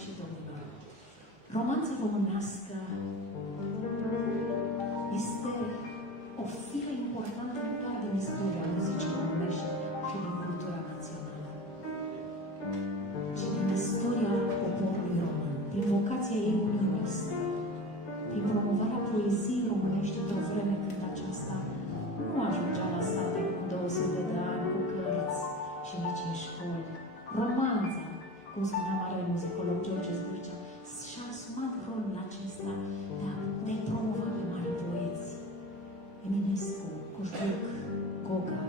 și domnilor, romanța românească este o fire importantă nu doar din istoria muzicii românești și din cultura națională, ci din istoria poporului român, din vocația ei unionistă, din promovarea poeziei românești într-o vreme când aceasta nu ajungea la sate cu 200 de ani, cu cărți și nici în școli. Romanța, cum spunea marele muzicolog George Zbârcea, și-a asumat rolul acesta de a promova pe mari poeți. Eminescu, Coșbuc, Goga,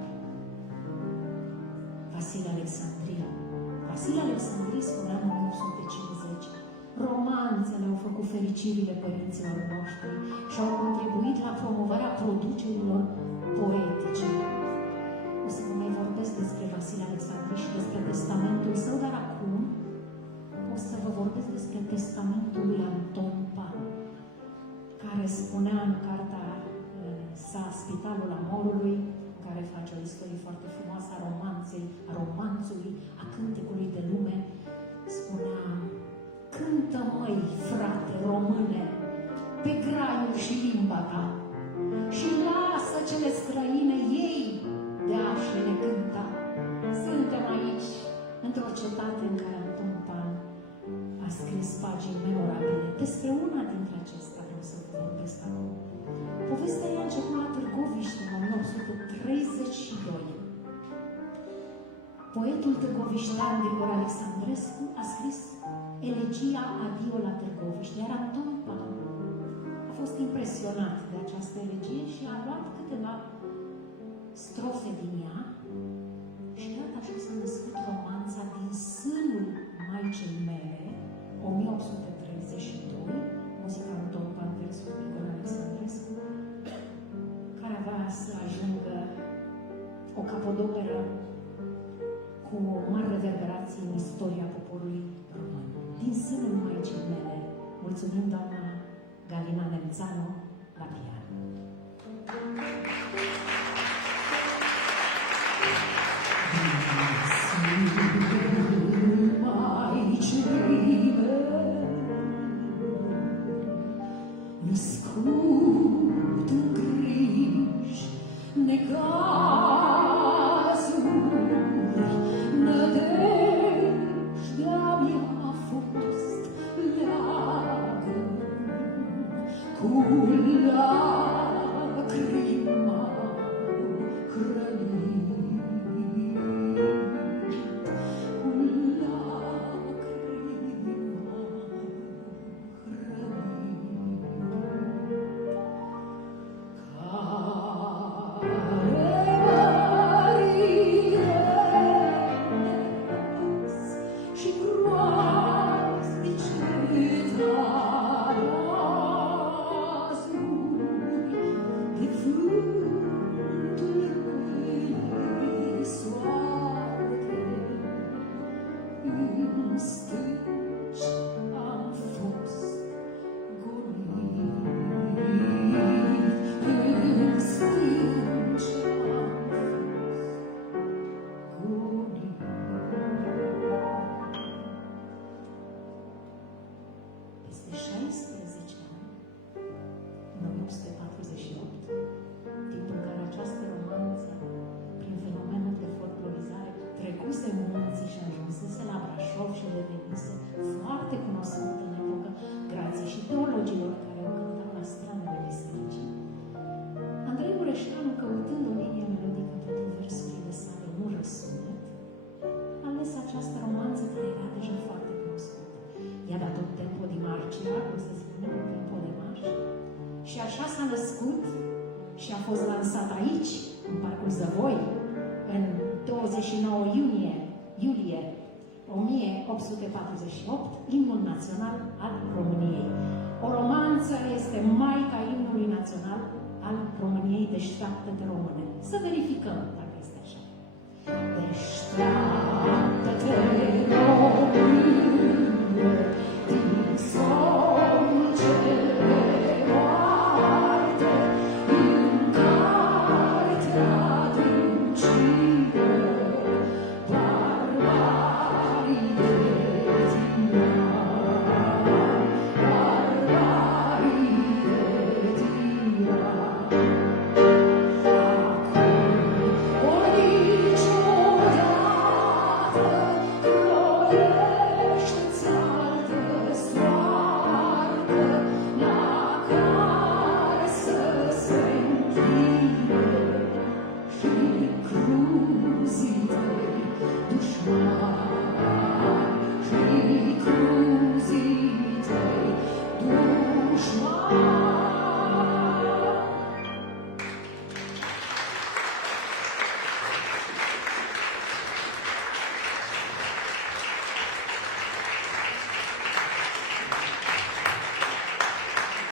Vasile Alexandrii. Vasile Alexandrii spunea în 1850: romanțele au făcut fericirile părinților noștri și au contribuit la promovarea producerilor poetice. O să vă mai vorbesc despre Vasile Alexandrii și despre testamentul său, dar acum o să vă vorbesc despre testamentul lui Anton Pan, care spunea în cartea sa Spitalul Amorului, care face o istorie foarte frumoasă a romanței, a romanțului, a cântecului de lume, spunea: cântă, măi, frate române, pe graiul și limba ta și lasă cele străine ei de a-și ne cânta. Suntem aici, într-o cetate în care Anton Pan a scris pagini memorabile. Despre una dintre acestea vreau să vă vorbesc acum. Povestea ei a început la Târgoviște în 1832. Poetul târgoviștean Grigore Alexandrescu a scris elegia Adio la Târgoviște, iar Anton Pan a fost impresionat de această elegie și a luat câteva strofe din ea și iată așa s-a născut romanța Din sânul Maicii mele, 1832, muzica Anton Pan, versul Grigore Alexandrescu, care avea să ajungă o capodoperă cu o mare reverberație în istoria poporului român. Din sânul Maicii mele, mulțumim doamna Galina Nemțanu la pian. Din sânul Maicii mele, născut în griji, necazuri, nădejdea mi-a fost leagă, cu lacrima hrănit, cu lacrima foarte cunoscut în epocă, grație și teologilor care o cântau la stranele bisericii. Andrei Mureșanu, căutând o linie melodică pentru versurile sale, nu răsunet, a ales această romanță care era deja foarte cunoscută. I-a dat un tempo di marcia, cum se spune, un tempo de marș, și așa s-a născut și a fost lansat aici, în Parcul Zăvoi, în 29 iulie 1848, imnul național al României. O romanță este maica imnului național al României, deșteaptă-te române. Să verificăm dacă este așa. Deșteaptă-te române.